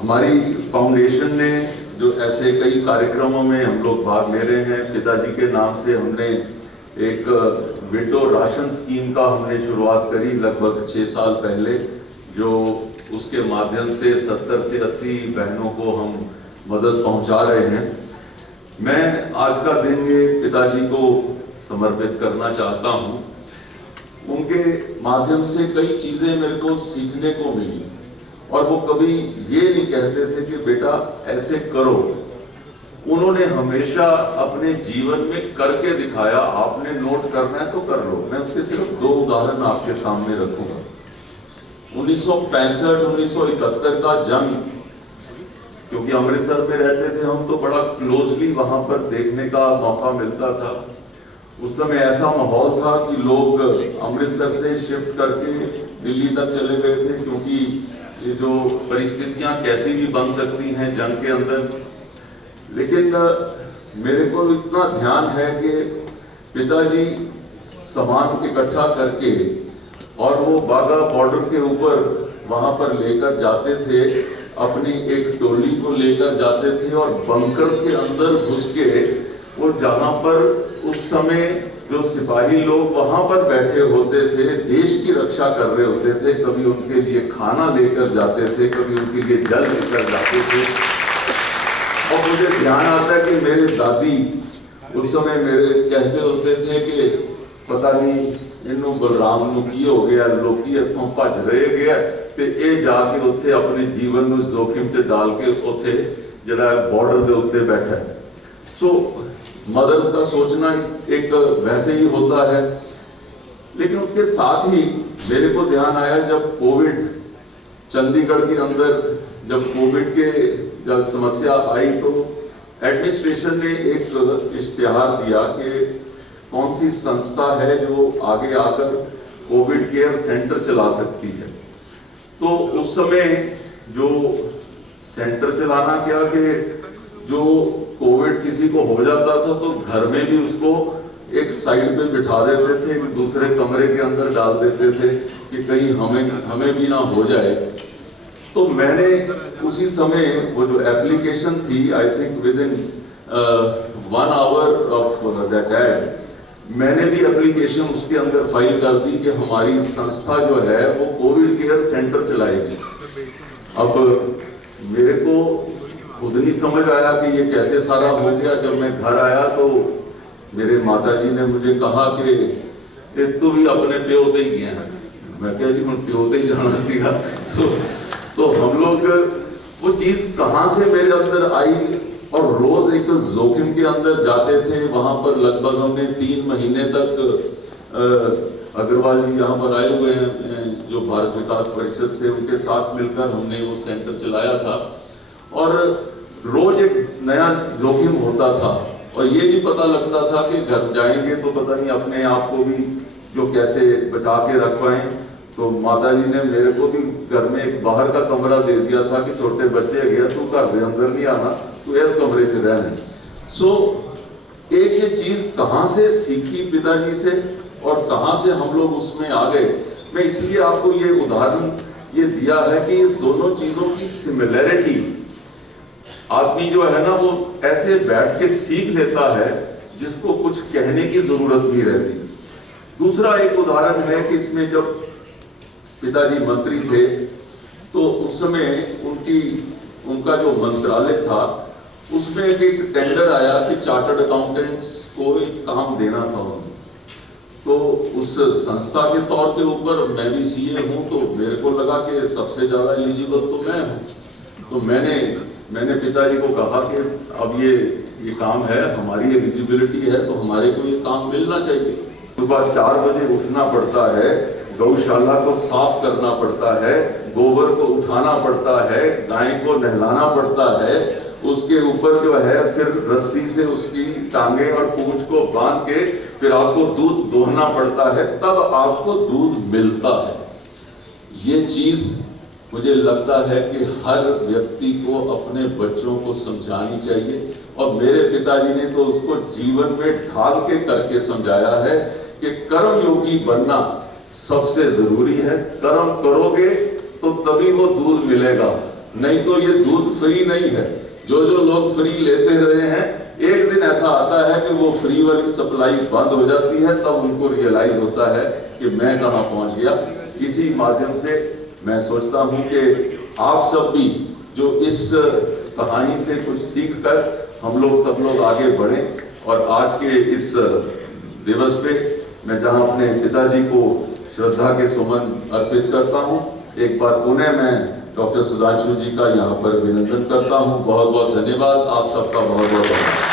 हमारी फाउंडेशन ने जो ऐसे कई कार्यक्रमों में हम लोग भाग ले रहे हैं, पिताजी के नाम से हमने एक विडो राशन स्कीम का हमने शुरुआत करी लगभग 6 साल पहले, जो उसके माध्यम से 70 से 80 बहनों को हम मदद पहुंचा रहे हैं। मैं आज का दिन ये पिताजी को समर्पित करना चाहता हूं। उनके माध्यम से कई चीजें मेरे को सीखने को मिली और वो कभी ये नहीं कहते थे कि बेटा ऐसे करो। उन्होंने हमेशा अपने जीवन में करके दिखाया। आपने नोट करना है तो कर लो। मैं उसके सिर्फ 2 उदाहरण आपके सामने रखूंगा। 1965-1971 का जंग, क्योंकि अमृतसर में रहते थे हम, तो बड़ा क्लोजली वहां पर देखने का मौका मिलता था। उस समय ऐसा माहौल था कि लोग अमृतसर से शिफ्ट करके दिल्ली तक चले गए थे, क्योंकि ये जो परिस्थितियां कैसी भी बन सकती हैं जंग के अंदर। लेकिन मेरे को इतना ध्यान है कि पिताजी सामान इकट्ठा करके और वो बाघा बॉर्डर के ऊपर वहां पर लेकर जाते थे, अपनी एक टोली को लेकर जाते थे और बंकर्स के अंदर घुस के वो जहां पर उस समय जो सिपाही लोग वहां पर बैठे होते थे, देश की रक्षा कर रहे होते थे, कभी उनके लिए खाना लेकर जाते थे, कभी उनके लिए जल लेकर जाते थे। और मुझे ध्यान आता है कि मेरे दादी उस समय मेरे कहते होते थे कि पता नहीं इन्हों बलराम नूं की हो गया, लोकी इत्थों भज रहे गया ते ये जाके उत्थे अपने जीवन नूं जोखिम च डाल के उत्थे जिहड़ा बॉर्डर दे उत्ते बैठा है। सो मदर्स का सोचना एक वैसे ही होता है। लेकिन उसके साथ ही मेरे को ध्यान आया जब कोविड, चंडीगढ़ के अंदर जब कोविड के जब समस्या आई तो एडमिनिस्ट्रेशन ने एक इश्तिहार दिया कि कौन सी संस्था है जो आगे आकर कोविड केयर सेंटर चला सकती है। तो उस समय जो सेंटर चलाना क्या कि जो कोविड किसी को हो जाता था तो घर में भी उसको एक साइड पे बिठा देते थे, दूसरे कमरे के अंदर डाल देते थे कि कहीं हमें भी ना हो जाए। तो मैंने उसी समय वो जो एप्लीकेशन थी, I think within 1 hour of that ad, मैंने भी एप्लीकेशन उसके अंदर फाइल कर दी कि हमारी संस्था जो है वो कोविड केयर सेंटर चलाएगी। अब मेरे को खुद नहीं समझ आया कि ये कैसे सारा हो गया। जब मैं घर आया तो मेरे माताजी ने मुझे कहा कि तू भी अपने प्यो ते ही गया है। मैं कहा जी हम प्यो ते ही जाना सीगा। तो हम लोग वो चीज कहां से मेरे अंदर आई और रोज एक जोखिम के अंदर जाते थे। वहां पर लगभग हमने 3 महीने तक अग्रवाल जी यहाँ पर आए हुए हैं जो भारत विकास परिषद से, उनके साथ मिलकर हमने वो सेंटर चलाया था और रोज एक नया जोखिम होता था और ये भी पता लगता था कि घर जाएंगे तो पता नहीं अपने आप को भी जो कैसे बचा के रख पाए। तो माताजी ने मेरे को भी घर में एक बाहर का कमरा दे दिया था कि छोटे बच्चे गया तू घर के अंदर नहीं आना, तू इस कमरे से रहना। सो एक ये चीज कहां से सीखी पिताजी से और कहां से हम लोग उसमें आ गए। मैं इसलिए आपको ये उदाहरण ये दिया है कि ये दोनों चीजों की सिमिलैरिटी, आदमी जो है ना वो ऐसे बैठ के सीख लेता है जिसको कुछ कहने की जरूरत नहीं रहती। दूसरा एक उदाहरण है कि इसमें जब पिताजी मंत्री थे तो उस समय उनका जो मंत्रालय था उसमें एक टेंडर आया कि चार्टर्ड अकाउंटेंट्स को एक काम देना था उन्हें। तो उस संस्था के तौर के ऊपर मैं भी सीए हूं तो मेरे को लगा कि सबसे ज्यादा एलिजिबल तो मैं हूं। तो मैंने पिताजी को कहा कि अब ये काम है, हमारी एलिजिबिलिटी है तो हमारे को ये काम मिलना चाहिए। सुबह 4 बजे उठना पड़ता है, गौशाला को साफ करना पड़ता है, गोबर को उठाना पड़ता है, गाय को नहलाना पड़ता है, उसके ऊपर जो है फिर रस्सी से उसकी टांगे और पूंछ को बांध के फिर आपको दूध दोहना पड़ता है, तब आपको दूध मिलता है। ये चीज मुझे लगता है कि हर व्यक्ति को अपने बच्चों को समझानी चाहिए और मेरे पिताजी ने तो उसको जीवन में ढाल के करके समझाया है कि कर्म योगी बनना सबसे जरूरी है। कर्म करोगे तो तभी वो दूध मिलेगा। नहीं तो ये दूध फ्री नहीं है। जो जो लोग फ्री लेते रहे हैं, एक दिन ऐसा आता है कि वो फ्री वाली सप्लाई बंद हो जाती है, तब उनको रियलाइज होता है कि मैं कहां पहुंच गया। इसी माध्यम से मैं सोचता हूं कि आप सब भी जो इस कहानी से कुछ सीख कर हम लोग सब लोग आगे बढ़ें। और आज के इस दिवस पे मैं जहां अपने पिताजी को श्रद्धा के सुमन अर्पित करता हूं, एक बार पुनः मैं डॉक्टर सुधांशु जी का यहाँ पर अभिनंदन करता हूं। बहुत बहुत धन्यवाद, आप सबका बहुत बहुत धन्यवाद।